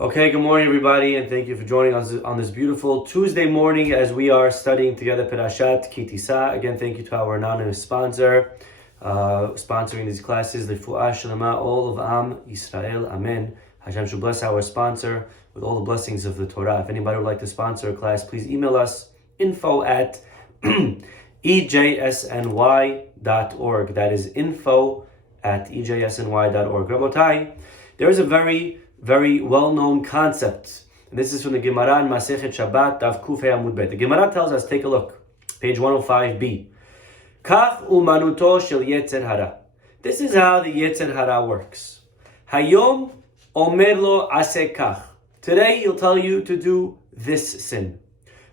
Okay, good morning, everybody, and thank you for joining us on this beautiful Tuesday morning as we are studying together Perashat Tissa. Again, thank you to our anonymous sponsor, sponsoring these classes, Lefuah Shalama, all of Am Yisrael, Amen. Hashem should bless our sponsor with all the blessings of the Torah. If anybody would like to sponsor a class, please email us info@ejsny.org. That is info@ejsny.org. Rabotai, there is a very well-known concept. And this is from the Gemara in Masechet Shabbat, Daf Kuf Hey Amud Bet. The Gemara tells us, take a look, page 105b. Kach umanuto shel yetzer hara. This is how the yetzer hara works. Hayom omer lo aseh kach. Today he'll tell you to do this sin.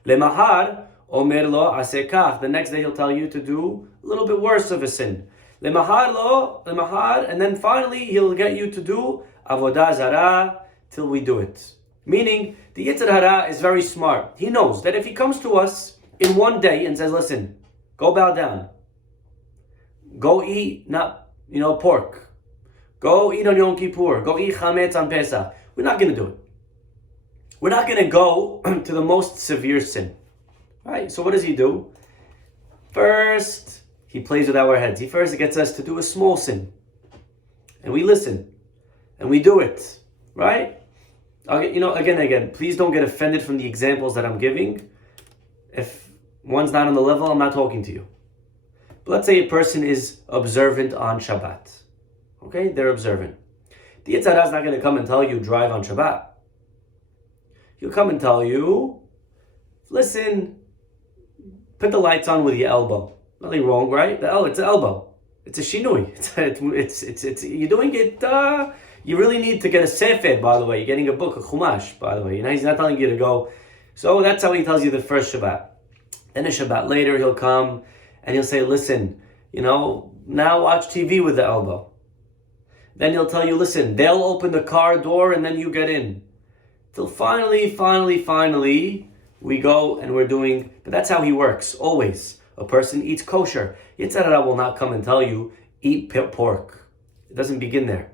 Lemahar omer lo aseh kach. The next day he'll tell you to do a little bit worse of a sin. Lemahar, and then finally he'll get you to do avodah zarah till we do it. Meaning, the Yetzer Hara is very smart. He knows that if he comes to us in one day and says, listen, go bow down, go eat pork, go eat on Yom Kippur, go eat chametz on Pesach, we're not going to do it. We're not going to go to the most severe sin. Right? So what does he do? First, he plays with our heads. He first gets us to do a small sin. And we listen. And we do it, right? Again, please don't get offended from the examples that I'm giving. If one's not on the level, I'm not talking to you. But let's say a person is observant on Shabbat. Okay, they're observant. The Yetzer Hara is not going to come and tell you, drive on Shabbat. He'll come and tell you, listen, put the lights on with your elbow. Nothing wrong, right? It's an elbow. It's a shinui. It's you're doing it. You really need to get a sefer, by the way. You're getting a book, a chumash, by the way. He's not telling you to go. So that's how he tells you the first Shabbat. Then a Shabbat later, he'll come and he'll say, listen, now watch TV with the elbow. Then he'll tell you, listen, they'll open the car door and then you get in. Till finally, we go and we're doing, but that's how he works, always. A person eats kosher. Yetzer Hara will not come and tell you, eat pork. It doesn't begin there.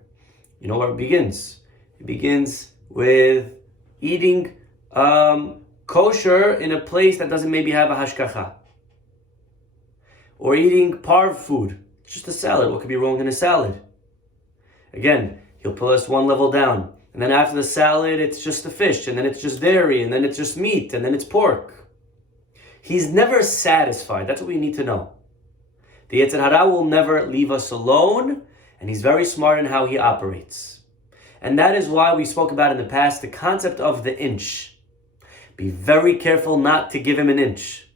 You know where it begins? It begins with eating kosher in a place that doesn't maybe have a hashkacha. Or eating parv food. It's just a salad. What could be wrong in a salad? Again, he'll pull us one level down. And then after the salad, it's just the fish. And then it's just dairy. And then it's just meat. And then it's pork. He's never satisfied. That's what we need to know. The Yetzer Hara will never leave us alone. And he's very smart in how he operates. And that is why we spoke about in the past the concept of the inch. Be very careful not to give him an inch.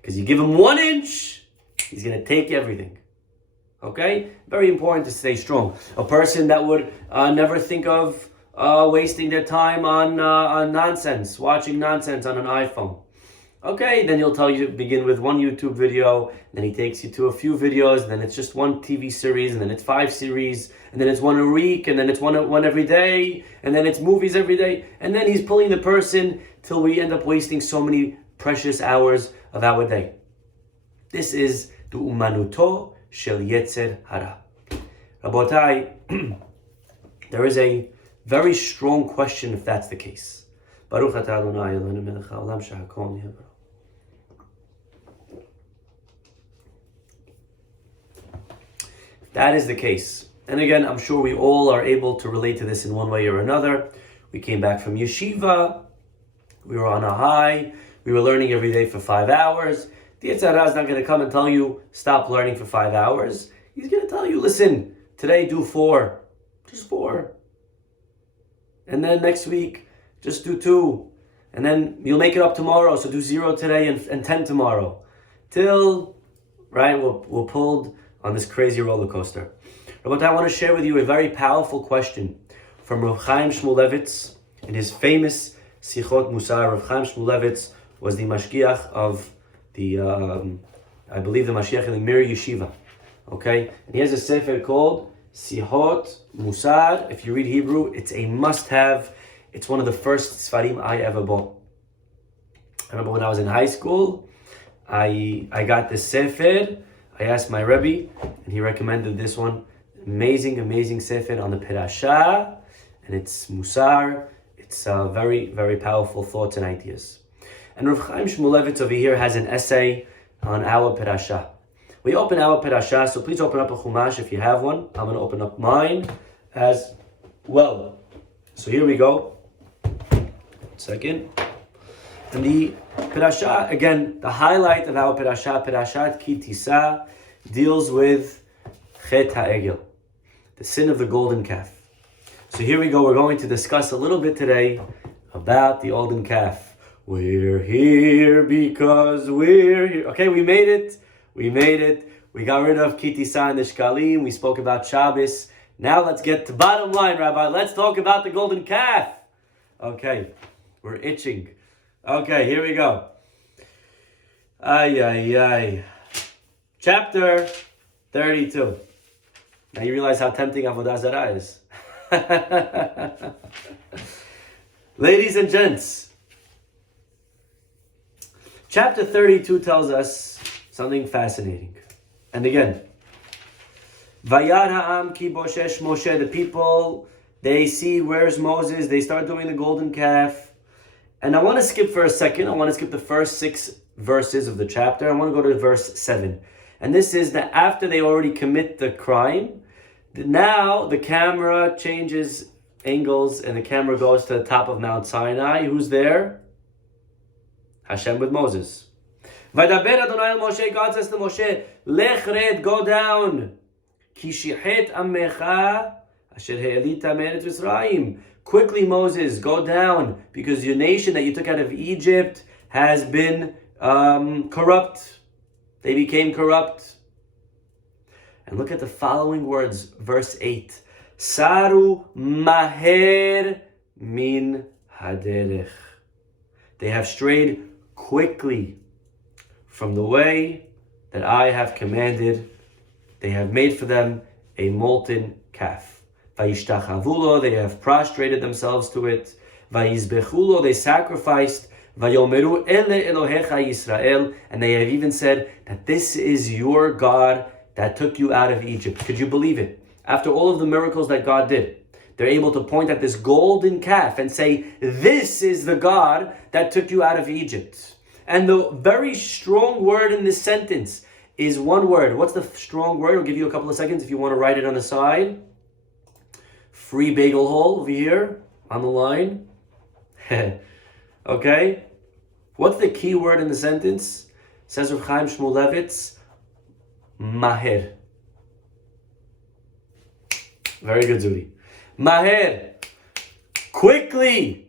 Because you give him 1 inch, he's going to take everything. Okay? Very important to stay strong. A person that would never think of wasting their time on nonsense, watching nonsense on an iPhone. Okay, then he'll tell you to begin with 1 YouTube video, then he takes you to a few videos, then it's just 1 TV series, and then it's 5 series, and then it's 1 a week, and then it's one every day, and then it's movies every day, and then he's pulling the person till we end up wasting so many precious hours of our day. This is the umanuto shel yetzer hara. Rabotai, there is a very strong question if that's the case. Baruch atah Adonai Eloheinu melech haolam shehakol nהיה b'ro. That is the case. And again, I'm sure we all are able to relate to this in one way or another. We came back from yeshiva. We were on a high. We were learning every day for 5 hours. The Yetzer Hara is not going to come and tell you, stop learning for 5 hours. He's going to tell you, listen, today do 4. Just 4. And then next week, just do 2. And then you'll make it up tomorrow. So do 0 today and 10 tomorrow. Till, right, we're pulled on this crazy roller coaster. Rabbi, I want to share with you a very powerful question from Rav Chaim Shmulevitz in his famous Sichot Musar. Rav Chaim Shmulevitz was the mashgiach of the, I believe the Mashiach in the Mir Yeshiva. Okay? And he has a sefer called Sichot Musar. If you read Hebrew, it's a must-have. It's one of the first Sfarim I ever bought. I remember when I was in high school, I got this sefer. I asked my Rebbe, and he recommended this one. Amazing sefer on the Perasha, and it's Musar. It's very, very powerful thoughts and ideas. And Rav Chaim Shmulevitz over here has an essay on our parasha. We open our parasha, so please open up a Chumash if you have one. I'm going to open up mine as well. So here we go. Second. And the parasha, again, the highlight of our parasha, Parashat Ki Tissa, deals with Chet HaEgel, the sin of the golden calf. So here we go. We're going to discuss a little bit today about the golden calf. We're here because we're here. Okay, we made it. We got rid of Ki Tissa and the Shkalim. We spoke about Shabbos. Now let's get to bottom line, Rabbi. Let's talk about the golden calf. Okay, we're itching. Okay, here we go. Chapter 32. Now you realize how tempting Avodah Zarah is. Ladies and gents, chapter 32 tells us something fascinating. And again, Vayar ha'am ki boshesh Moshe, the people, they see where's Moses, they start doing the golden calf. And I want to skip for a second, I want to skip the first 6 verses of the chapter. I want to go to verse 7. And this is that after they already commit the crime, now the camera changes angles and the camera goes to the top of Mount Sinai. Who's there? Hashem with Moses. Vaydaber Adonai el Moshe, God says to Moshe, Lech red, go down. Ki shichet amecha asher he'elita me'eretz Mitzrayim. Quickly, Moses, go down, because your nation that you took out of Egypt has been corrupt. They became corrupt. And look at the following words, verse 8. Saru maher min haderech. They have strayed quickly from the way that I have commanded. They have made for them a molten calf. Vayishtachavulo, they have prostrated themselves to it. Vayizbechulo, they sacrificed. Vayomeru ele Elohecha Yisrael, and they have even said that this is your God that took you out of Egypt. Could you believe it? After all of the miracles that God did, they're able to point at this golden calf and say, this is the God that took you out of Egypt. And the very strong word in this sentence is one word. What's the strong word? I'll give you a couple of seconds if you want to write it on the side. Free bagel hole over here on the line. Okay? What's the key word in the sentence? Says Rav Chaim Shmulevitz, maher. Very good, Zudi. Maher. Quickly.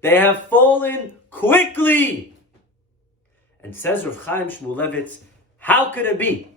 They have fallen quickly. And says Rav Chaim Shmulevitz, how could it be?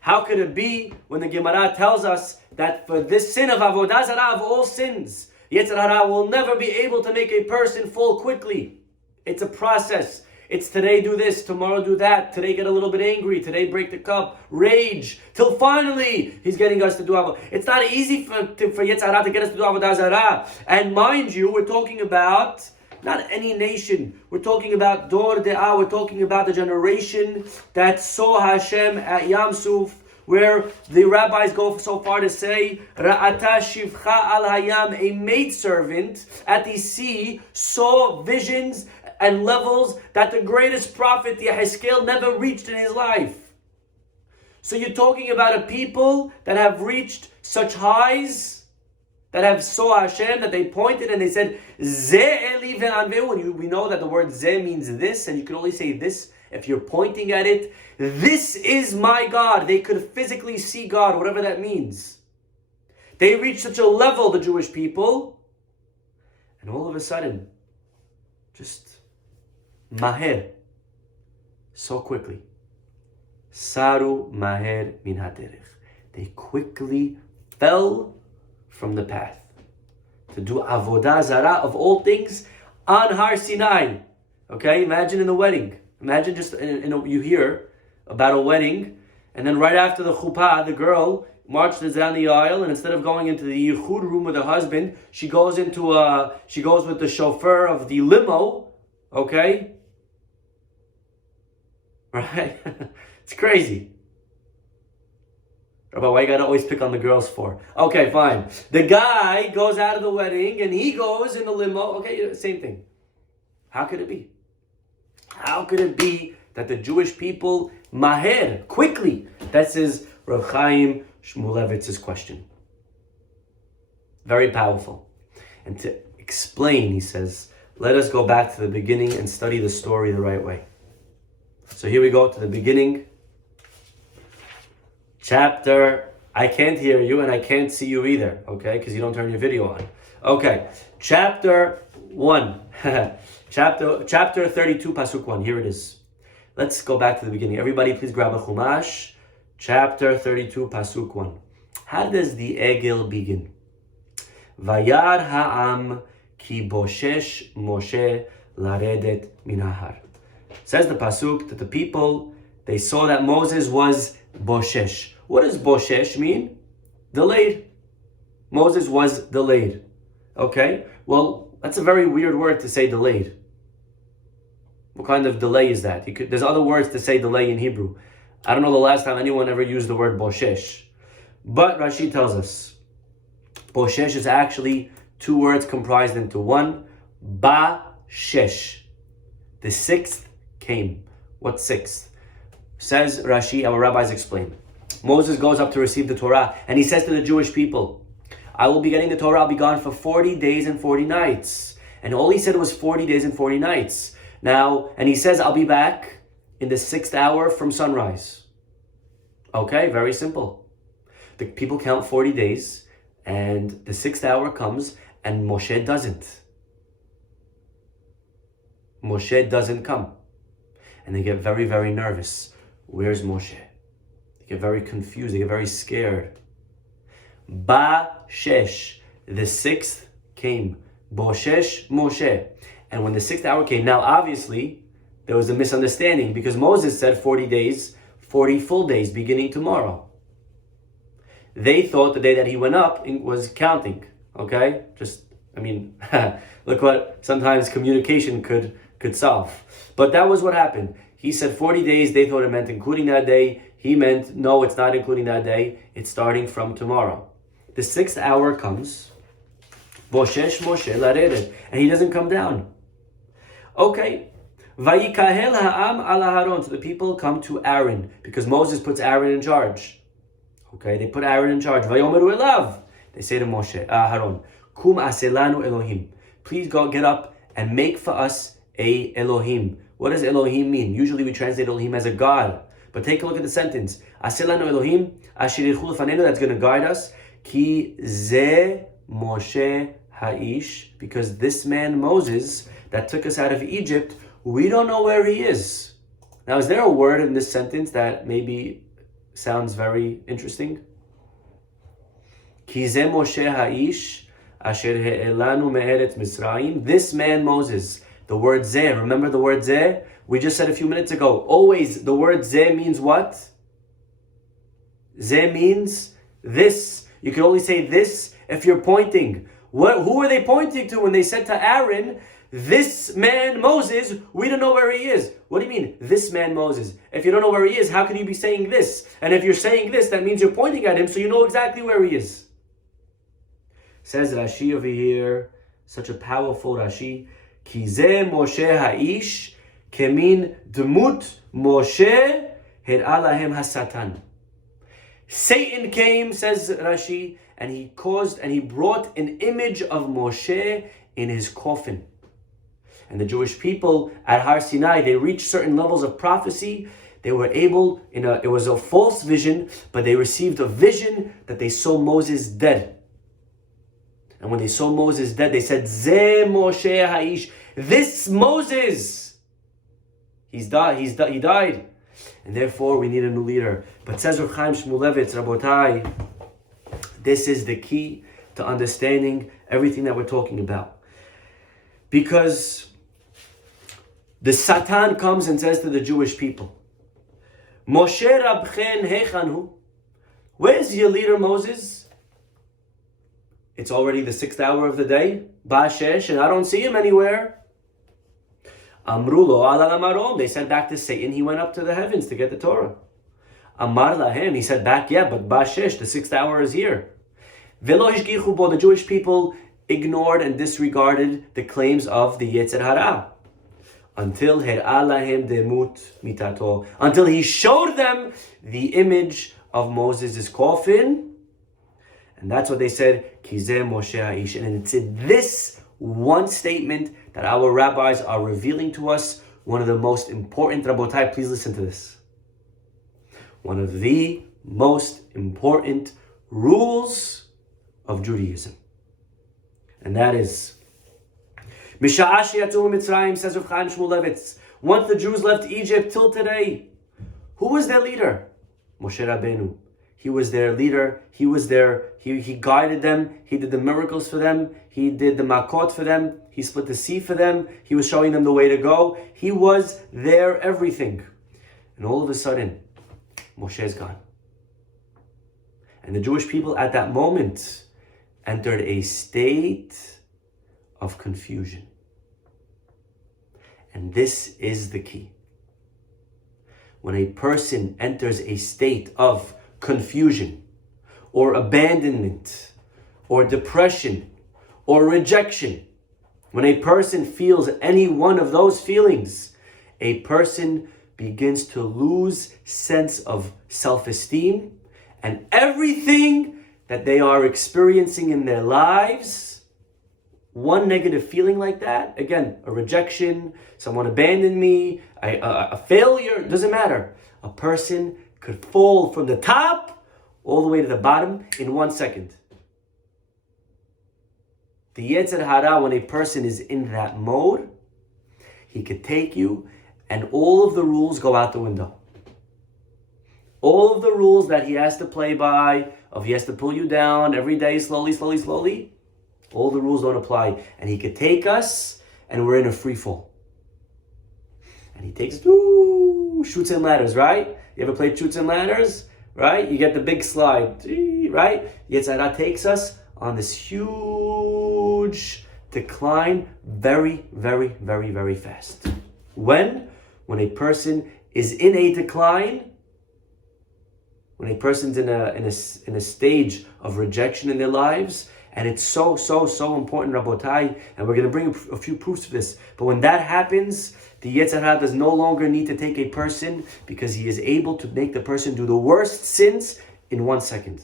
How could it be when the Gemara tells us that for this sin of Avodah Zarah, of all sins, Yetzer Hara will never be able to make a person fall quickly. It's a process. It's today do this, tomorrow do that, today get a little bit angry, today break the cup, rage, till finally he's getting us to do Avodah. It's not easy for Yetzer Hara to get us to do Avodah Zarah. And mind you, we're talking about not any nation. We're talking about Dor De'ah. We're talking about the generation that saw Hashem at Yam Suf, where the rabbis go so far to say, Ra'ata shivcha al hayam, a maidservant at the sea saw visions and levels that the greatest prophet, Yehezkel, never reached in his life. So you're talking about a people that have reached such highs, that have saw Hashem, that they pointed and they said, Ze Eli ve'anveu, and we know that the word Ze means this, and you can only say this if you're pointing at it. This is my God. They could physically see God, whatever that means. They reached such a level, the Jewish people, and all of a sudden, just maher, so quickly. Saru maher min haderech. They quickly fell from the path to do Avodah Zarah, of all things, on Har Sinai. Okay, imagine in the wedding. Imagine just you hear about a wedding, and then right after the chuppah, the girl marches down the aisle, and instead of going into the yichud room with her husband, she goes with the chauffeur of the limo. Okay, right? It's crazy. Rabbi, why you gotta always pick on the girls for? Okay, fine. The guy goes out of the wedding and he goes in a limo. Okay, same thing. How could it be? How could it be that the Jewish people, maher, quickly? That's his Rav Chaim Shmulevitz's question. Very powerful. And to explain, he says, let us go back to the beginning and study the story the right way. So here we go to the beginning. Chapter, I can't hear you and I can't see you either, okay? Because you don't turn your video on. Okay, chapter 1. chapter 32, Pasuk 1. Here it is. Let's go back to the beginning. Everybody please grab a Chumash. Chapter 32, Pasuk 1. How does the Egel begin? Vayar ha'am ki boshesh Moshe laredet minahar. Says the Pasuk that the people, they saw that Moses was boshesh. What does boshesh mean? Delayed. Moses was delayed. Okay? Well, that's a very weird word to say delayed. What kind of delay is that? There's other words to say delay in Hebrew. I don't know the last time anyone ever used the word boshesh. But Rashi tells us, boshesh is actually two words comprised into one. Ba-shesh. The sixth came. What sixth? Says Rashi, our rabbis explain. Moses goes up to receive the Torah, and he says to the Jewish people, I will be getting the Torah, I'll be gone for 40 days and 40 nights. And all he said was 40 days and 40 nights. Now, and he says, I'll be back in the 6th hour from sunrise. Okay, very simple. The people count 40 days, and the 6th hour comes, and Moshe doesn't. Moshe doesn't come. And they get very, very nervous. Where's Moshe? They get very confused, they get very scared. Ba-shesh, the 6th came. Boshesh Moshe. And when the 6th hour came, now obviously, there was a misunderstanding because Moses said 40 days, 40 full days beginning tomorrow. They thought the day that he went up was counting, okay? Look what sometimes communication could solve. But that was what happened. He said 40 days, they thought it meant including that day. He meant, no, it's not including that day. It's starting from tomorrow. The 6th hour comes. Boshesh Moshe laredet. And he doesn't come down. Okay. Vayikahel ha'am al Aharon. So the people come to Aaron because Moses puts Aaron in charge. Okay, they put Aaron in charge. Vayomeru elav. They say to Moshe, Aharon, kum aselanu Elohim. Please go get up and make for us a Elohim. What does Elohim mean? Usually we translate Elohim as a God. But take a look at the sentence. Aselanu Elohim, asher yilchu lefanenu, that's going to guide us. Ki ze Moshe ha'ish, because this man Moses that took us out of Egypt, we don't know where he is. Now, is there a word in this sentence that maybe sounds very interesting? Ki ze Moshe ha'ish, asher he'elanu me'eretz Mitzrayim. This man Moses. The word zeh, remember the word zeh? We just said a few minutes ago, always the word zeh means what? Zeh means this. You can only say this if you're pointing. Who are they pointing to when they said to Aaron, this man Moses, we don't know where he is? What do you mean, this man Moses? If you don't know where he is, how can you be saying this? And if you're saying this, that means you're pointing at him, so you know exactly where he is. Says Rashi over here, such a powerful Rashi, Ki ze Moshe ha'ish kemin dmut Moshe hir'a lahem hasatan. Satan came, says Rashi, and he brought an image of Moshe in his coffin. And the Jewish people at Har Sinai, they reached certain levels of prophecy. They were able, it was a false vision, but they received a vision that they saw Moses dead. And when they saw Moses dead, they said, Ze Moshe ha'ish. This Moses, he died. And therefore, we need a new leader. But says Rav Chaim Shmulevitz, Rabotai, this is the key to understanding everything that we're talking about. Because the Satan comes and says to the Jewish people, Moshe Rabchen Hechanu, where's your leader Moses? It's already the 6th hour of the day, Ba-shesh, and I don't see him anywhere. Amrulo ala marom. They said back to Satan, he went up to the heavens to get the Torah. Amar lahem, he said back, yeah, but Bashesh, the 6th hour is here. Velo hishgichu bo, the Jewish people ignored and disregarded the claims of the Yetzer Hara. Until he showed them the image of Moses' coffin. And that's what they said, Kizeh Moshe Aish. And it's in this one statement that our rabbis are revealing to us one of the most important, Rabotai, please listen to this. One of the most important rules of Judaism. And that is, Misha'ash Yatzu Mitzrayim, says Rav Chaim Shmulevitz, once the Jews left Egypt till today, who was their leader? Moshe Rabbeinu. He was their leader. He guided them. He did the miracles for them. He did the makot for them. He split the sea for them. He was showing them the way to go. He was their everything. And all of a sudden, Moshe is gone. And the Jewish people at that moment entered a state of confusion. And this is the key. When a person enters a state of confusion, or abandonment, or depression, or rejection, when a person feels any one of those feelings, a person begins to lose sense of self-esteem, and everything that they are experiencing in their lives, one negative feeling like that, again, a rejection, someone abandoned me, a failure, doesn't matter. A person could fall from the top all the way to the bottom in 1 second. The Yetzer Hara, when a person is in that mode, he could take you and all of the rules go out the window. All of the rules that he has to play by, of he has to pull you down every day, slowly, all the rules don't apply. And he could take us and we're in a free fall. And he takes us to Chutes and Ladders, right? You ever played Chutes and Ladders? Right? You get the big slide, right? Yetzer Hara takes us on this huge decline very, very, very, very fast. When a person is in a decline, when a person's in a stage of rejection in their lives, and it's so important, Rabotai, and we're going to bring a few proofs of this. But when that happens, the Yetzer Hara does no longer need to take a person because he is able to make the person do the worst sins in 1 second.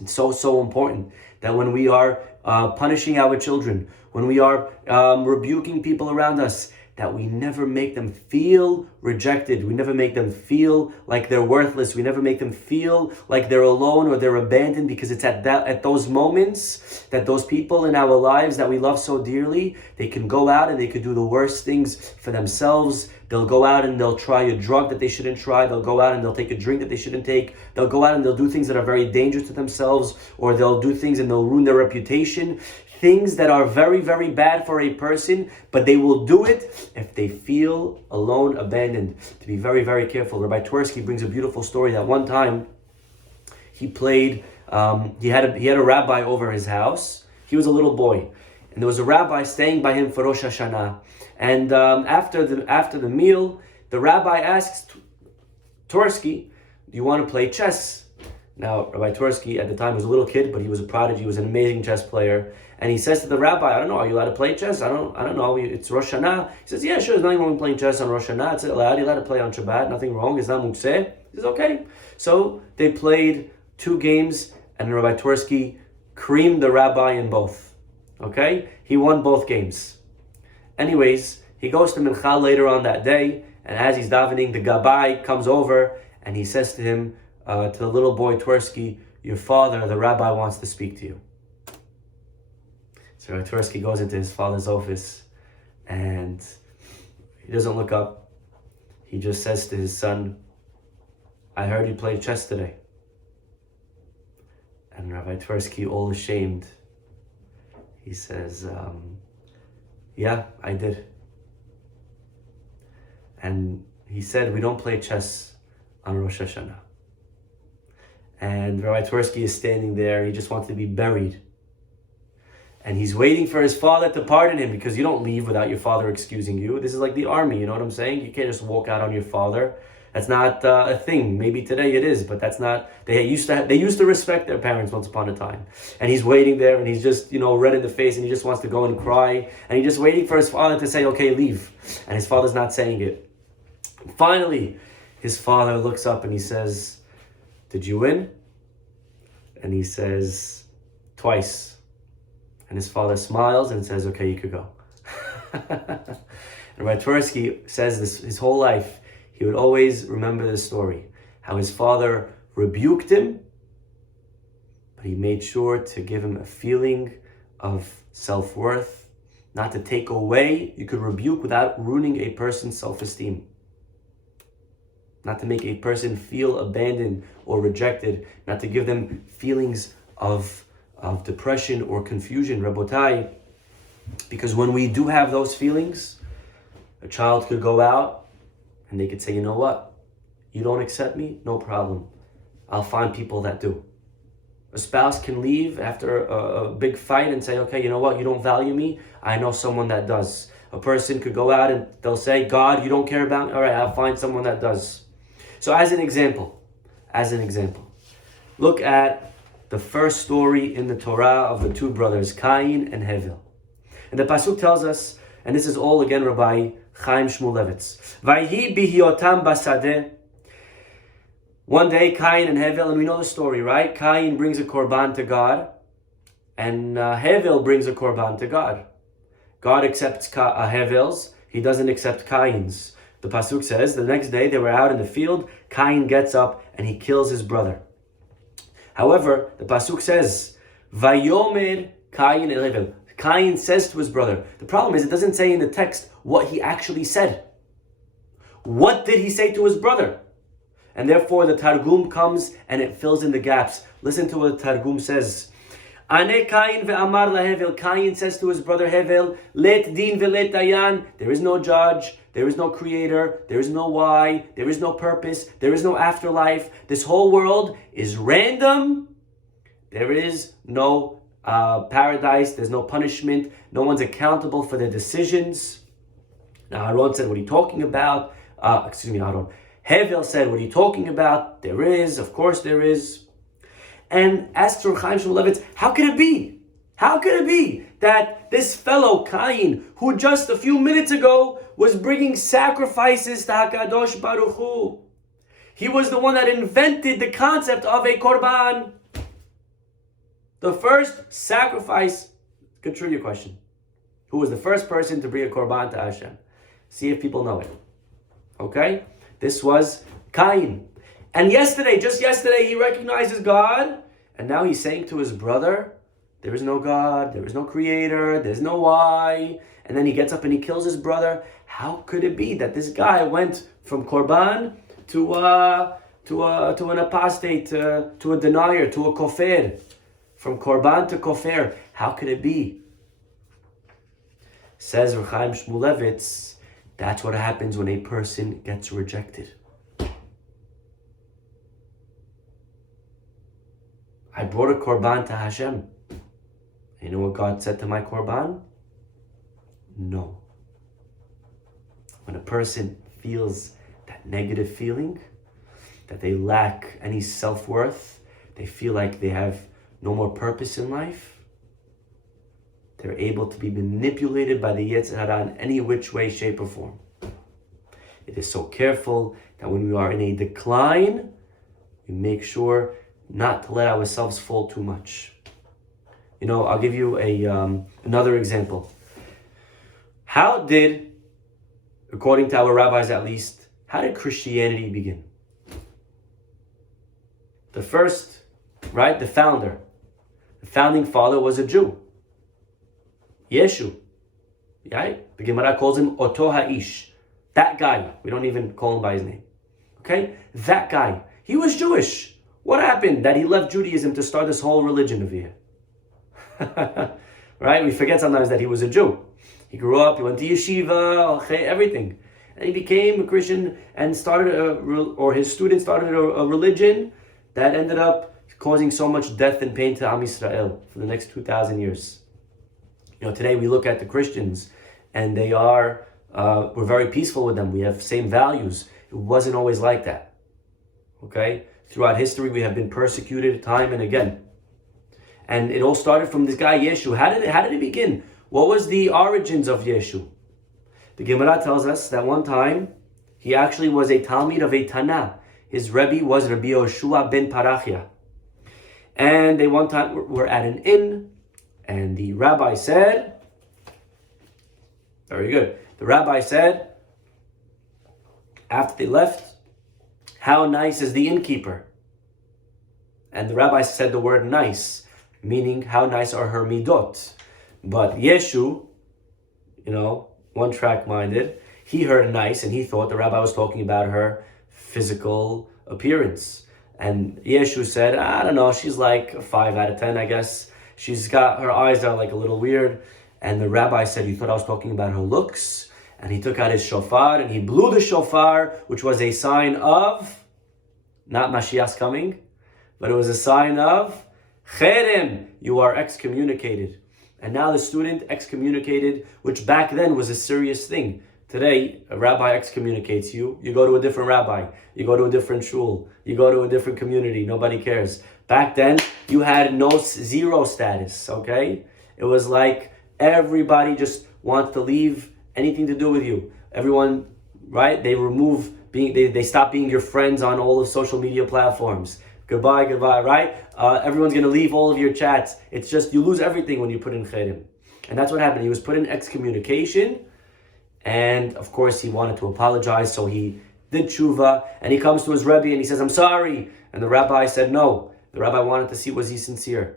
It's so important that when we are punishing our children, when we are rebuking people around us, that we never make them feel rejected. We never make them feel like they're worthless. We never make them feel like they're alone or they're abandoned, because it's at those moments that those people in our lives that we love so dearly, they can go out and they could do the worst things for themselves. They'll go out and they'll try a drug that they shouldn't try. They'll go out and they'll take a drink that they shouldn't take. They'll go out and they'll do things that are very dangerous to themselves, or they'll do things and they'll ruin their reputation. Things that are very, very bad for a person, but they will do it if they feel alone, abandoned. To be very, very careful. Rabbi Twersky brings a beautiful story that one time he played, he had a rabbi over his house. He was a little boy, and there was a rabbi staying by him for Rosh Hashanah. And after the meal, the rabbi asks Twersky, "Do you want to play chess?" Now, Rabbi Twersky at the time was a little kid, but he was a prodigy. He was an amazing chess player. And he says to the rabbi, "I don't know, are you allowed to play chess? I don't know, it's Rosh Hashanah." He says, "Yeah, sure, there's nothing wrong with playing chess on Rosh Hashanah. It's allowed. You're allowed to play on Shabbat, nothing wrong. It's not mukseh." He says, "Okay." So they played 2 games, and Rabbi Twersky creamed the rabbi in both. Okay? He won both games. Anyways, he goes to Mincha later on that day, and as he's davening, the Gabbai comes over, and he says to him, to the little boy Twersky, "Your father, the rabbi, wants to speak to you." So Twersky goes into his father's office, and he doesn't look up. He just says to his son, "I heard you played chess today." And Rabbi Twersky, all ashamed, he says, "Yeah, I did." And he said, "We don't play chess on Rosh Hashanah." And Rabbi Twersky is standing there. He just wants to be buried. And he's waiting for his father to pardon him, because you don't leave without your father excusing you. This is like the army, you know what I'm saying? You can't just walk out on your father. That's not a thing. Maybe today it is, but that's not. They used to respect their parents once upon a time. And he's waiting there, and he's just red in the face, and he just wants to go and cry, and he's just waiting for his father to say, "Okay, leave," and his father's not saying it. Finally, his father looks up and he says, "Did you win?" And he says, "Twice." And his father smiles and says, "Okay, you could go." And Rabbi Twersky says this his whole life. He would always remember this story, how his father rebuked him, but he made sure to give him a feeling of self-worth, not to take away. You could rebuke without ruining a person's self-esteem, not to make a person feel abandoned or rejected, not to give them feelings of depression or confusion, Rabotai, because when we do have those feelings, a child could go out and they could say, "You know what? You don't accept me? No problem. I'll find people that do." A spouse can leave after a big fight and say, "Okay, you know what? You don't value me? I know someone that does." A person could go out and they'll say, "God, you don't care about me? All right, I'll find someone that does." So as an example, look at the first story in the Torah of the two brothers, Cain and Hevel. And the Pasuk tells us, and this is all again Rabbi Chaim Shmulevitz. Vayhi bihiotam basadeh. One day, Cain and Hevel, and we know the story, right? Cain brings a korban to God, and Hevel brings a korban to God. God accepts Hevel's, he doesn't accept Cain's. The Pasuk says, the next day they were out in the field, Cain gets up and he kills his brother. However, the Pasuk says, Vayomer Cain el Hevel. Cain says to his brother. The problem is, it doesn't say in the text what he actually said. What did he say to his brother? And therefore the Targum comes and it fills in the gaps. Listen to what the Targum says. Ane Cain ve'amar laHevel. Cain says to his brother Hevel, Let din ve'let dayan. There is no judge, there is no creator, there is no why, there is no purpose, there is no afterlife. This whole world is random. There is no paradise, there's no punishment, no one's accountable for their decisions. Now Aaron said, what are you talking about? Aaron. Hevel said, what are you talking about? There is, of course there is. And as to Chaim Shmulevitz, how can it be? How can it be that this fellow Cain, who just a few minutes ago was bringing sacrifices to HaKadosh Baruch Hu, he was the one that invented the concept of a korban. The first sacrifice, good trivia question. Who was the first person to bring a korban to Hashem? See if people know it. Okay? This was Cain. And just yesterday, he recognizes God. And now he's saying to his brother, there is no God, there is no creator, there's no why. And then he gets up and he kills his brother. How could it be that this guy went from korban to an apostate, to a denier, to a kofir? From korban to kofir, how could it be? Says Reb Chaim Shmulevitz, that's what happens when a person gets rejected. I brought a korban to Hashem. You know what God said to my korban? No. When a person feels that negative feeling, that they lack any self-worth, they feel like they have no more purpose in life, they're able to be manipulated by the Yetzer Hara in any which way, shape, or form. It is so careful that when we are in a decline, we make sure not to let ourselves fall too much. I'll give you another example. How did, according to our rabbis at least, how did Christianity begin? The first, the founding father was a Jew. Yeshu. Right? The Gemara calls him Oto Ha'ish. That guy. We don't even call him by his name. Okay? That guy. He was Jewish. What happened that he left Judaism to start this whole religion over here? Right? We forget sometimes that he was a Jew. He grew up, he went to yeshiva, everything. And he became a Christian and his students started a religion that ended up causing so much death and pain to Am Yisrael for the next 2,000 years. Today we look at the Christians and we're very peaceful with them. We have same values. It wasn't always like that. Okay? Throughout history, we have been persecuted time and again. And it all started from this guy, Yeshu. How did it begin? What was the origins of Yeshu? The Gemara tells us that one time, he actually was a Talmid of a Tana. His Rebbe was Rabbi Yoshua ben Parachia. And they one time were at an inn, and the rabbi said, very good, the rabbi said, after they left, how nice is the innkeeper? And the rabbi said the word nice, meaning how nice are her midot. But Yeshu, one-track minded, he heard nice and he thought the rabbi was talking about her physical appearance. And Yeshu said, I don't know, she's like a 5 out of 10, I guess. Her eyes are like a little weird. And the rabbi said, you thought I was talking about her looks? And he took out his shofar and he blew the shofar, which was a sign of, not Mashiach's coming, but it was a sign of Cherem, you are excommunicated. And now the student excommunicated, which back then was a serious thing. Today, a rabbi excommunicates you. You go to a different rabbi. You go to a different shul. You go to a different community. Nobody cares. Back then, you had zero status, okay? It was like everybody just wants to leave anything to do with you. Everyone, right? They stop being your friends on all of social media platforms. Goodbye, right? Everyone's going to leave all of your chats. It's just, you lose everything when you put in Cherem. And that's what happened. He was put in excommunication. And of course, he wanted to apologize. So he did tshuva. And he comes to his Rebbe and he says, I'm sorry. And the rabbi said no. The rabbi wanted to see, was he sincere?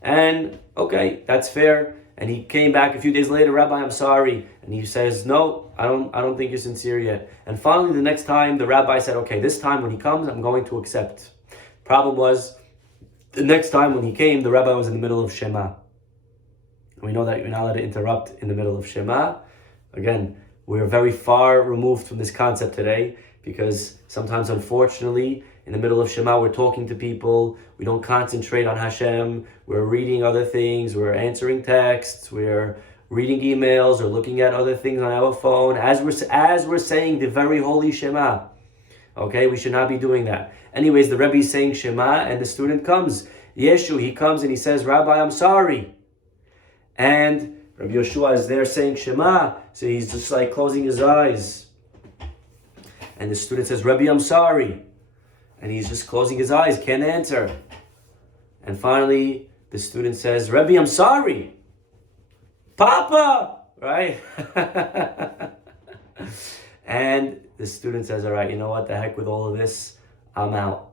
And okay, that's fair. And he came back a few days later, Rabbi, I'm sorry. And he says, no, I don't think you're sincere yet. And finally, the next time, the rabbi said, okay, this time when he comes, I'm going to accept. Problem was, the next time when he came, the rabbi was in the middle of Shema. And we know that you're not allowed to interrupt in the middle of Shema. Again, we're very far removed from this concept today because sometimes, unfortunately, in the middle of Shema, we're talking to people. We don't concentrate on Hashem. We're reading other things. We're answering texts. We're reading emails or looking at other things on our phone as we're saying the very holy Shema. Okay, we should not be doing that. Anyways, the Rebbe is saying Shema, and the student comes. Yeshu, he comes and he says, Rabbi, I'm sorry. And Rabbi Yoshua is there saying Shema, so he's just like closing his eyes. And the student says, Rabbi, I'm sorry. And he's just closing his eyes, can't answer. And finally, the student says, Rabbi, I'm sorry. Papa! Right? And the student says, all right, you know what, the heck with all of this, I'm out.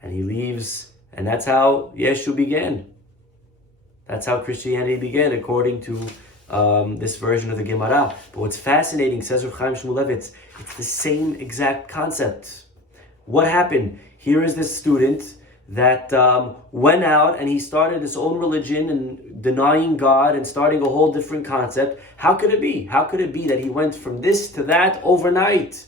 And he leaves, and that's how Yeshu began. That's how Christianity began, according to this version of the Gemara. But what's fascinating, says Rav Chaim Shmulevitz, it's the same exact concept. What happened? Here is this student that went out and he started his own religion and denying God and starting a whole different concept. How could it be? How could it be that he went from this to that overnight?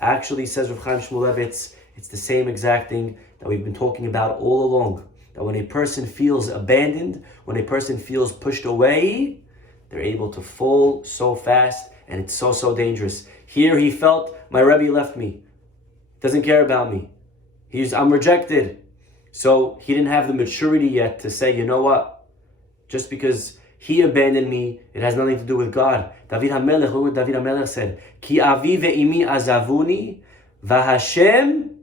Actually, says Rav Chaim Shmulevitz, it's the same exact thing that we've been talking about all along. That when a person feels abandoned, when a person feels pushed away, they're able to fall so fast, and it's so dangerous. Here he felt, my Rebbe left me. Doesn't care about me. I'm rejected. So he didn't have the maturity yet to say, you know what? Just because he abandoned me, it has nothing to do with God. David HaMelech, look what David HaMelech said. Ki avi ve'imi azavuni, v'Hashem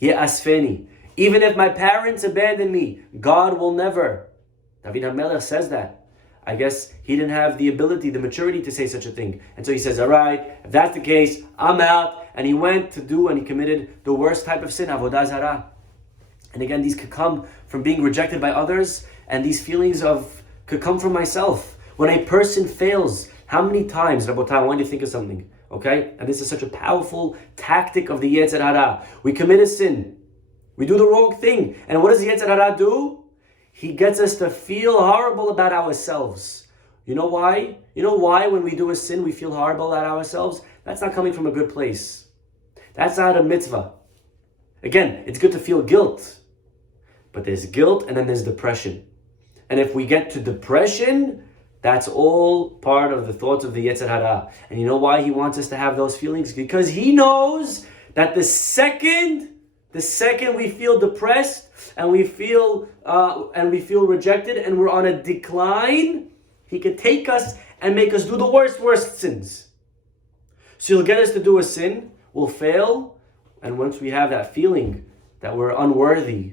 ye'asfeni. Even if my parents abandon me, God will never. David HaMelech says that. I guess he didn't have the ability, the maturity to say such a thing. And so he says, all right, if that's the case, I'm out. And he went to do and he committed the worst type of sin, avodah zarah. And again, these could come from being rejected by others, and these feelings could come from myself. When a person fails, how many times, Rabotai, I want you to think of something, okay? And this is such a powerful tactic of the Yetzer Hara. We commit a sin. We do the wrong thing. And what does the Yetzer Hara do? He gets us to feel horrible about ourselves. You know why? You know why when we do a sin, we feel horrible about ourselves? That's not coming from a good place. That's not a mitzvah. Again, it's good to feel guilt. But there's guilt and then there's depression. And if we get to depression, That's all part of the thoughts of the Yetzer Hara. And you know why he wants us to have those feelings? Because he knows that the second we feel depressed and we feel rejected and we're on a decline, he can take us and make us do the worst sins. So he'll get us to do a sin, we'll fail, and once we have that feeling that we're unworthy,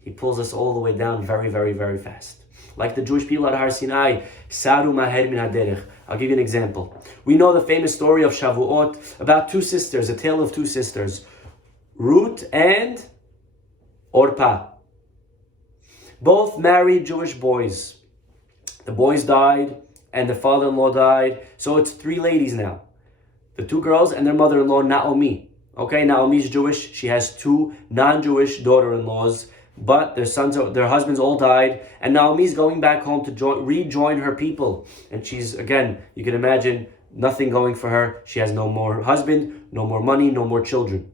he pulls us all the way down very, very, very fast. Like the Jewish people at Har Sinai, Saru Maher min haderech. I'll give you an example. We know the famous story of Shavuot about two sisters, a tale of two sisters, Ruth and Orpah. Both married Jewish boys. The boys died and the father-in-law died. So it's three ladies now. The two girls and their mother-in-law, Naomi. Okay, Naomi's Jewish. She has two non-Jewish daughter-in-laws, but their husbands all died, and Naomi's going back home to rejoin her people. And she's, again, you can imagine, nothing going for her. She has no more husband, no more money, no more children.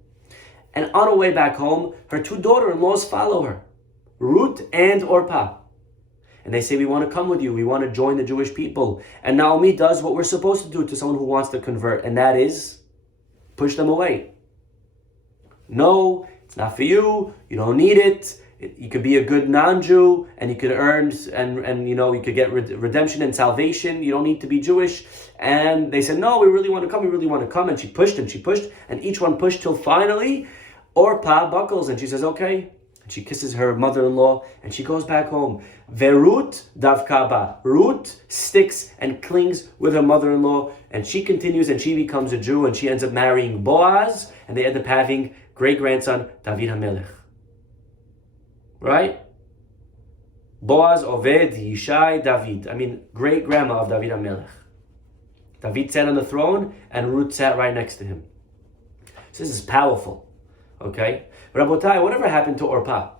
And on her way back home, her two daughter-in-laws follow her, Ruth and Orpah. And they say, we want to come with you. We want to join the Jewish people. And Naomi does what we're supposed to do to someone who wants to convert, and that is push them away. No, it's not for you. You don't need it. You could be a good non-Jew, and you could earn, and you could get redemption and salvation. You don't need to be Jewish. And they said, no, we really want to come. We really want to come. And she pushed, and each one pushed till finally Orpah buckles, and she says, okay. And she kisses her mother-in-law, and she goes back home. Verut davkaba. Ruth sticks and clings with her mother-in-law, and she continues, and she becomes a Jew, and she ends up marrying Boaz, and they end up having great-grandson David HaMelech. Right? Boaz, Oved, Yishai, David. Great-grandma of David HaMelech. David sat on the throne, and Ruth sat right next to him. So this is powerful. Okay? Rabotai, whatever happened to Orpah?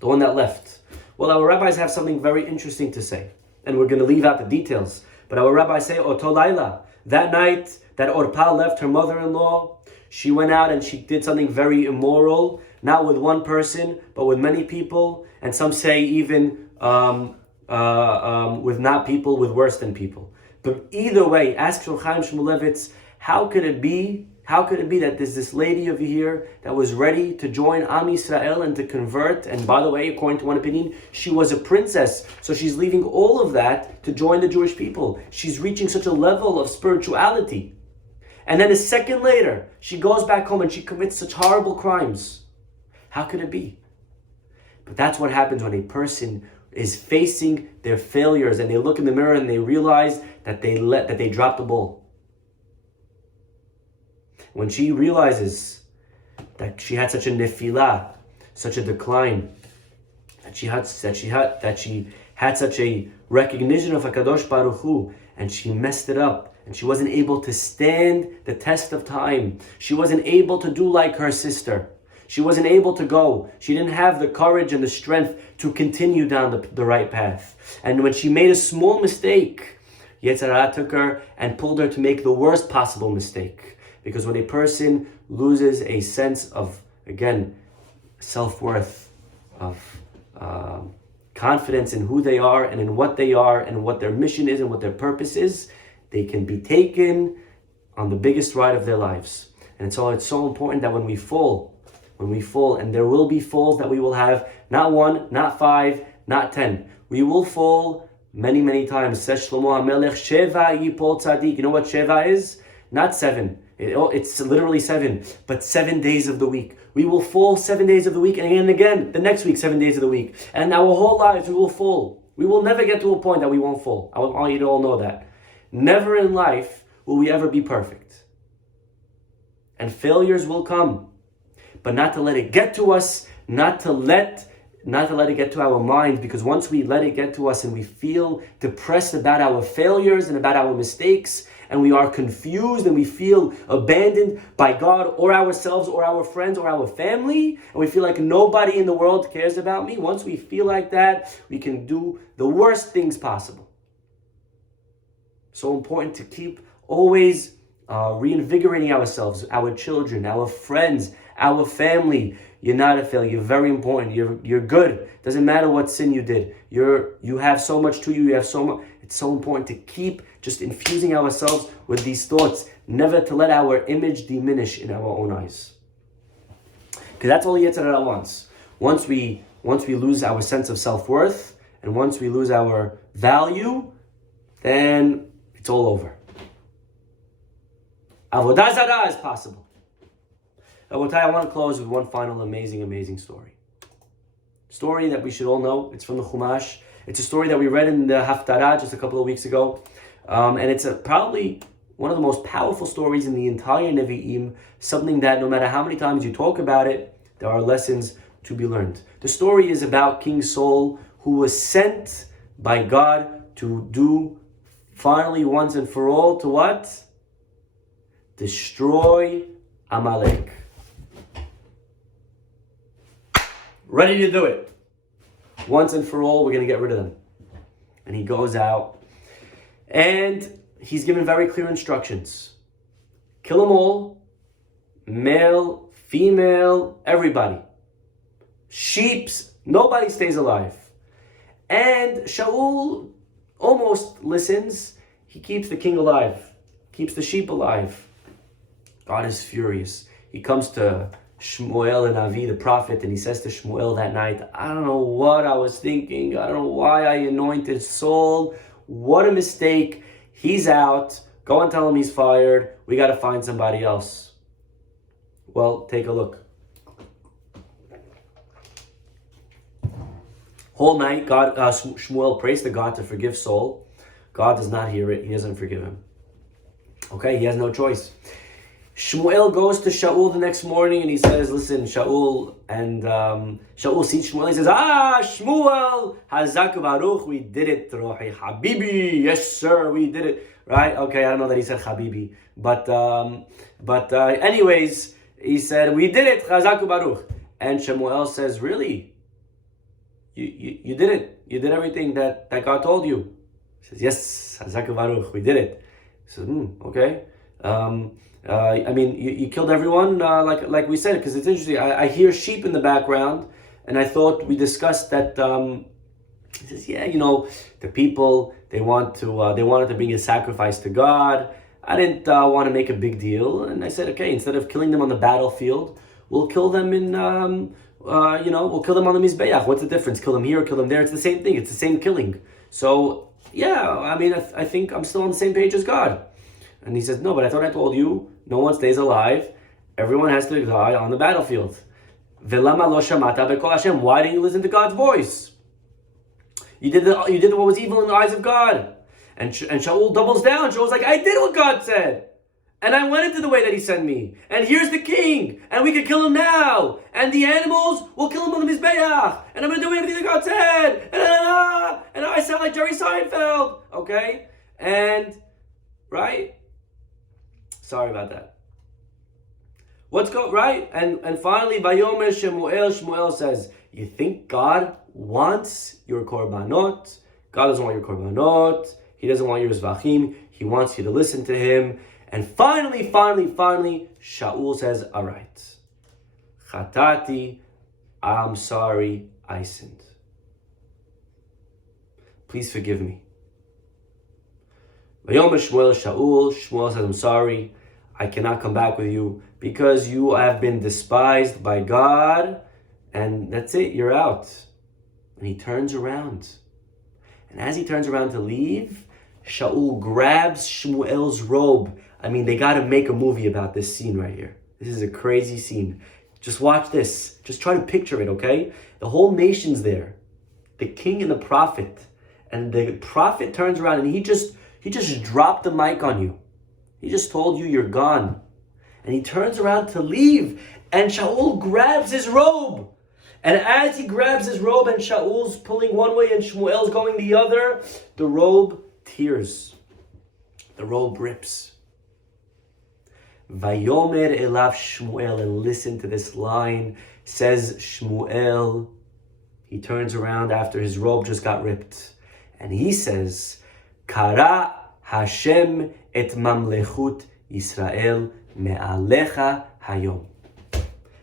The one that left. Well, our rabbis have something very interesting to say. And we're going to leave out the details. But our rabbis say, Oto Laila, that night that Orpah left her mother-in-law, she went out and she did something very immoral, not with one person, but with many people. And some say even with not people, with worse than people. But either way, ask Shul Chaim Shmulevitz, how could it be that there's this lady over here that was ready to join Am Yisrael and to convert? And by the way, according to one opinion, she was a princess. So she's leaving all of that to join the Jewish people. She's reaching such a level of spirituality. And then a second later, she goes back home and she commits such horrible crimes. How could it be? But that's what happens when a person is facing their failures and they look in the mirror and they realize that they dropped the ball. When she realizes that she had such a nefilah, such a decline, that she had such a recognition of HaKadosh Baruch Hu, and she messed it up, and she wasn't able to stand the test of time. She wasn't able to do like her sister. She wasn't able to go. She didn't have the courage and the strength to continue down the right path. And when she made a small mistake, Yetzer Hara took her and pulled her to make the worst possible mistake. Because when a person loses a sense of, again, self-worth, of confidence in who they are and in what they are and what their mission is and what their purpose is, they can be taken on the biggest ride of their lives. And so it's so important that when we fall, and there will be falls that we will have, not 1, not 5, not 10. We will fall many, many times. Says Shlomo HaMelech, Sheva yipol tzadik. You know what Sheva is? Not 7. It's literally 7, but 7 days of the week. We will fall 7 days of the week, and again, the next week, 7 days of the week. And our whole lives, we will fall. We will never get to a point that we won't fall. I want you to all know that. Never in life will we ever be perfect. And failures will come. But not to let it get to us, not to let it get to our minds, because once we let it get to us and we feel depressed about our failures and about our mistakes, and we are confused and we feel abandoned by God or ourselves or our friends or our family, and we feel like nobody in the world cares about me, once we feel like that, we can do the worst things possible. So important to keep always reinvigorating ourselves, our children, our friends, our family, You're not a failure. You're very important. You're good. Doesn't matter what sin you did. You have so much to you. You have so much. It's so important to keep just infusing ourselves with these thoughts. Never to let our image diminish in our own eyes. Because that's all Yetzer Hara wants. Once we lose our sense of self-worth, and once we lose our value, then it's all over. Avodah Zarah is possible. I want to close with one final amazing story. Story that we should all know. It's from the Chumash. It's a story that we read in the Haftarah just a couple of weeks ago. And it's probably one of the most powerful stories in the entire Nevi'im. Something that no matter how many times you talk about it, there are lessons to be learned. The story is about King Saul, who was sent by God to do finally once and for all to what? Destroy Amalek. Ready to do it. Once and for all, we're going to get rid of them. And he goes out and he's given very clear instructions. Kill them all. Male, female, everybody. Sheeps, nobody stays alive. And Shaul almost listens. He keeps the king alive. Keeps the sheep alive. God is furious. He comes to Shmuel and Avi, the prophet, and he says to Shmuel that night, I don't know what I was thinking. I don't know why I anointed Saul. What a mistake. He's out. Go and tell him he's fired. We got to find somebody else. Well, take a look. Whole night, Shmuel prays to God to forgive Saul. God does not hear it. He doesn't forgive him. Okay, he has no choice. Shmuel goes to Shaul the next morning and he says, listen, Shaul, and Shaul sees Shmuel. He says, Shmuel, Hazak Baruch, we did it, Rohi Habibi. Yes, sir, we did it. Right? Okay, I don't know that he said Habibi. But anyways, he said, we did it, Hazak Baruch. And Shmuel says, really? You did it. You did everything that God told you. He says, yes, Hazak Baruch, we did it. He says, okay. You killed everyone, like we said, because it's interesting. I hear sheep in the background, and I thought we discussed that. He says, the people they wanted to bring a sacrifice to God. I didn't want to make a big deal, and I said, okay, instead of killing them on the battlefield, we'll kill them in, we'll kill them on the Mizbeach. What's the difference? Kill them here or kill them there? It's the same thing. It's the same killing. So I think I'm still on the same page as God. And he says, no, but I thought I told you, no one stays alive. Everyone has to die on the battlefield. Why didn't you listen to God's voice? You did what was evil in the eyes of God. And Shaul doubles down. Shaul's like, I did what God said. And I went into the way that he sent me. And here's the king. And we could kill him now. And the animals, we'll kill him on the Mizbeach. And I'm going to do everything that God said. And I sound like Jerry Seinfeld. Okay? And, right? Sorry about that. Right? And finally, Vayomer Shmuel says, you think God wants your korbanot? God doesn't want your korbanot. He doesn't want your zvachim. He wants you to listen to him. And finally, Shaul says, all right. Chatati, I'm sorry, I sinned. Please forgive me. Vayomer Shmuel Shmuel says, I'm sorry. I cannot come back with you because you have been despised by God, and that's it, you're out. And he turns around. And as he turns around to leave, Shaul grabs Shmuel's robe. I mean, they got to make a movie about this scene right here. This is a crazy scene. Just watch this. Just try to picture it, okay? The whole nation's there. The king and the prophet. And the prophet turns around and he just dropped the mic on you. He just told you you're gone. And he turns around to leave. And Shaul grabs his robe. And as he grabs his robe and Shaul's pulling one way and Shmuel's going the other, the robe tears. The robe rips. Vayomer elav Shmuel, and listen to this line, says Shmuel. He turns around after his robe just got ripped. And he says, Kara Hashem et mamlechut Yisrael me'alecha hayom.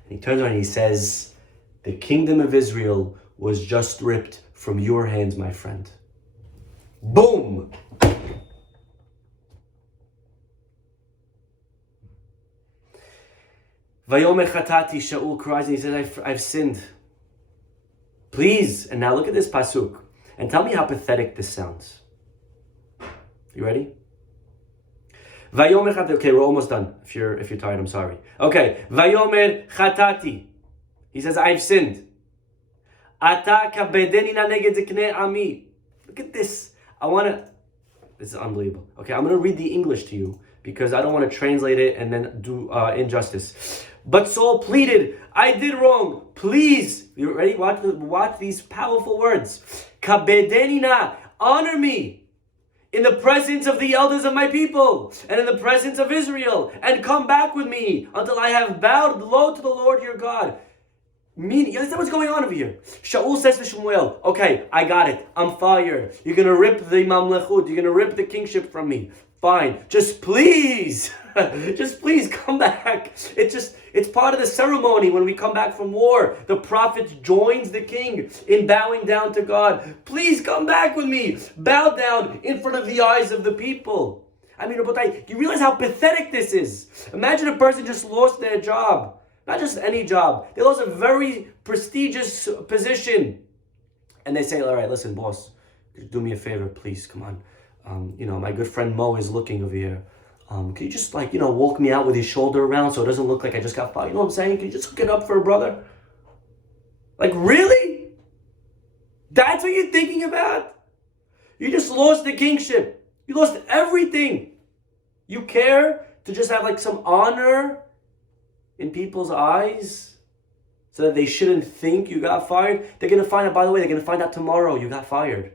And he turns around and he says, the kingdom of Israel was just ripped from your hands, my friend. Boom! Vayomer chatati, Shaul cries and he says, I've sinned. Please, and now look at this pasuk, and tell me how pathetic this sounds. You ready? Vayomer chatati. Okay, we're almost done. If you're tired, I'm sorry. Okay, Vayomer chatati. He says, I've sinned. Ata kabedeni na neged ziknei ami. Look at this. This is unbelievable. Okay, I'm going to read the English to you because I don't want to translate it and then do injustice. But Saul pleaded, I did wrong. Please, you ready? Watch these powerful words. Kabedeni na, honor me in the presence of the elders of my people and in the presence of Israel, and come back with me until I have bowed low to the Lord your God. Meaning, you understand what's going on over here? Shaul says to Shmuel, okay, I got it. I'm fired. You're going to rip the mamlechut. You're going to rip the kingship from me. Fine. Just please come back. It's part of the ceremony when we come back from war. The prophet joins the king in bowing down to God. Please come back with me. Bow down in front of the eyes of the people. I mean, you realize how pathetic this is? Imagine a person just lost their job. Not just any job. They lost a very prestigious position. And they say, all right, listen, boss, do me a favor, please, come on. My good friend Mo is looking over here. Can you just walk me out with his shoulder around so it doesn't look like I just got fired? You know what I'm saying? Can you just hook it up for a brother? Like, really? That's what you're thinking about? You just lost the kingship. You lost everything. You care to just have some honor in people's eyes so that they shouldn't think you got fired? They're going to find out, by the way, they're going to find out tomorrow you got fired.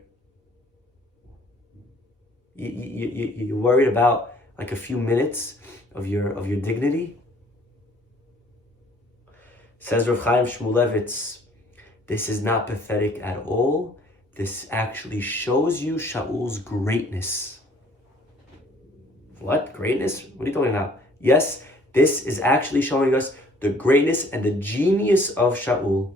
You're worried about a few minutes of your dignity? Says Rav Chaim Shmulevitz, this is not pathetic at all. This actually shows you Shaul's greatness. What? Greatness? What are you talking about? Yes, this is actually showing us the greatness and the genius of Shaul.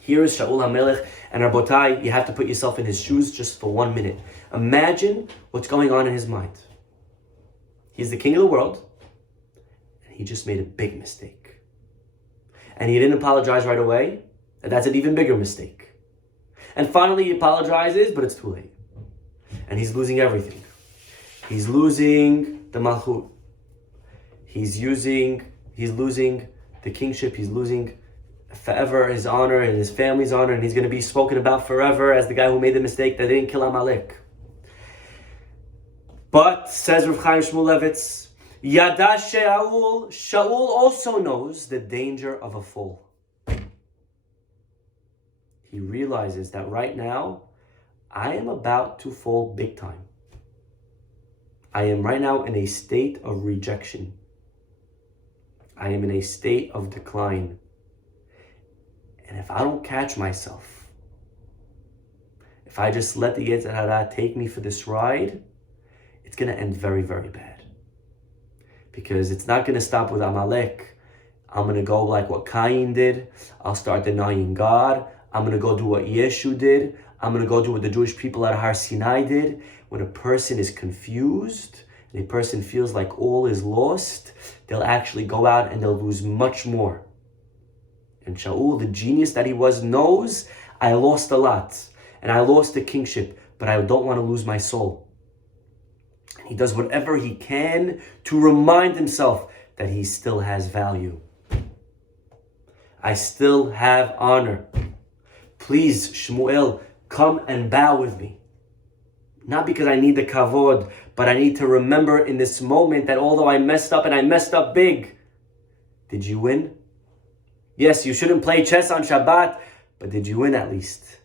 Here is Shaul HaMelech, and Rabotai, you have to put yourself in his shoes just for 1 minute. Imagine what's going on in his mind. He's the king of the world, and he just made a big mistake. And he didn't apologize right away, and that's an even bigger mistake. And finally he apologizes, but it's too late. And he's losing everything. He's losing the malchut. He's losing the kingship. He's losing forever his honor and his family's honor, and he's going to be spoken about forever as the guy who made the mistake that didn't kill Amalek. But, says Rav Chaim Shmulevitz, Yada Shaul also knows the danger of a fall. He realizes that right now, I am about to fall big time. I am right now in a state of rejection. I am in a state of decline. And if I don't catch myself, if I just let the Yetzer Hara take me for this ride, it's going to end very, very bad. Because it's not going to stop with Amalek. I'm going to go like what Cain did. I'll start denying God. I'm going to go do what Yeshu did. I'm going to go do what the Jewish people at Har Sinai did. When a person is confused and a person feels like all is lost, they'll actually go out and they'll lose much more. And Shaul, the genius that he was, knows, I lost a lot. And I lost the kingship, but I don't want to lose my soul. And he does whatever he can to remind himself that he still has value. I still have honor. Please, Shmuel, come and bow with me. Not because I need the kavod, but I need to remember in this moment that although I messed up and I messed up big, did you win? Yes, you shouldn't play chess on Shabbat, but did you win at least?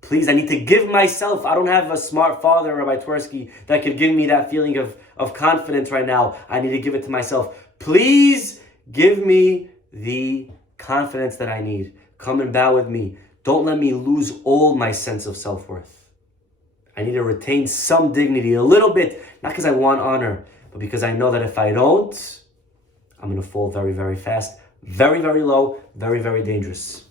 Please, I need to give myself. I don't have a smart father, Rabbi Twersky, that could give me that feeling of confidence right now. I need to give it to myself. Please give me the confidence that I need. Come and bow with me. Don't let me lose all my sense of self-worth. I need to retain some dignity, a little bit, not because I want honor, but because I know that if I don't, I'm going to fall very, very fast. Very, very low, very, very dangerous.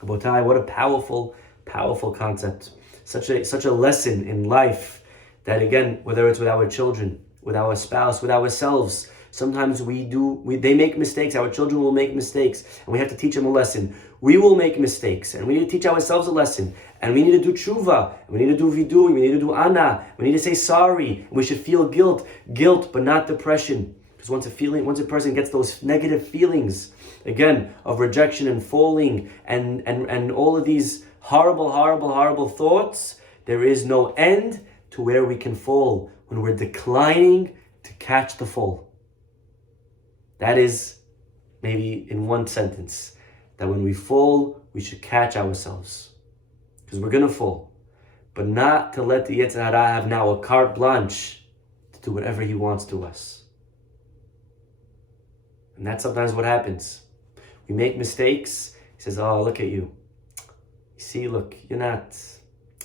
Rabotai, what a powerful, powerful concept. Such a lesson in life that, again, whether it's with our children, with our spouse, with ourselves, sometimes they make mistakes. Our children will make mistakes, and we have to teach them a lesson. We will make mistakes, and we need to teach ourselves a lesson. And we need to do tshuva, and we need to do vidui, we need to do ana, we need to say sorry, and we should feel guilt, but not depression. Because once a person gets those negative feelings, again, of rejection and falling, and all of these horrible thoughts, there is no end to where we can fall when we're declining to catch the fall. That is maybe in one sentence, that when we fall, we should catch ourselves. Because we're going to fall. But not to let the Yetzer Hara have now a carte blanche to do whatever he wants to us. And that's sometimes what happens. We make mistakes. He says, oh, look at you. You see, look, you're not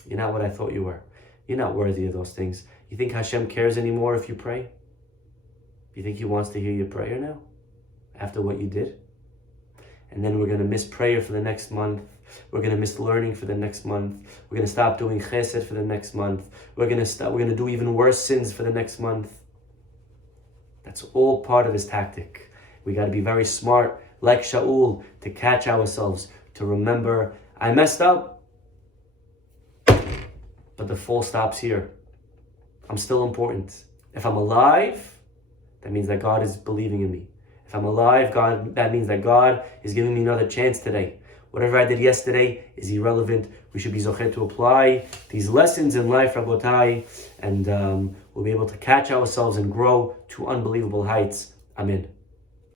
what I thought you were. You're not worthy of those things. You think Hashem cares anymore if you pray? You think he wants to hear your prayer now? After what you did? And then we're going to miss prayer for the next month. We're going to miss learning for the next month. We're going to stop doing chesed for the next month. We're going to do even worse sins for the next month. That's all part of his tactic. We got to be very smart, like Shaul, to catch ourselves, to remember, I messed up, but the fall stops here. I'm still important. If I'm alive, that means that God is believing in me. If I'm alive, that means that God is giving me another chance today. Whatever I did yesterday is irrelevant. We should be zocher to apply these lessons in life, Rabotai, and we'll be able to catch ourselves and grow to unbelievable heights. Amen.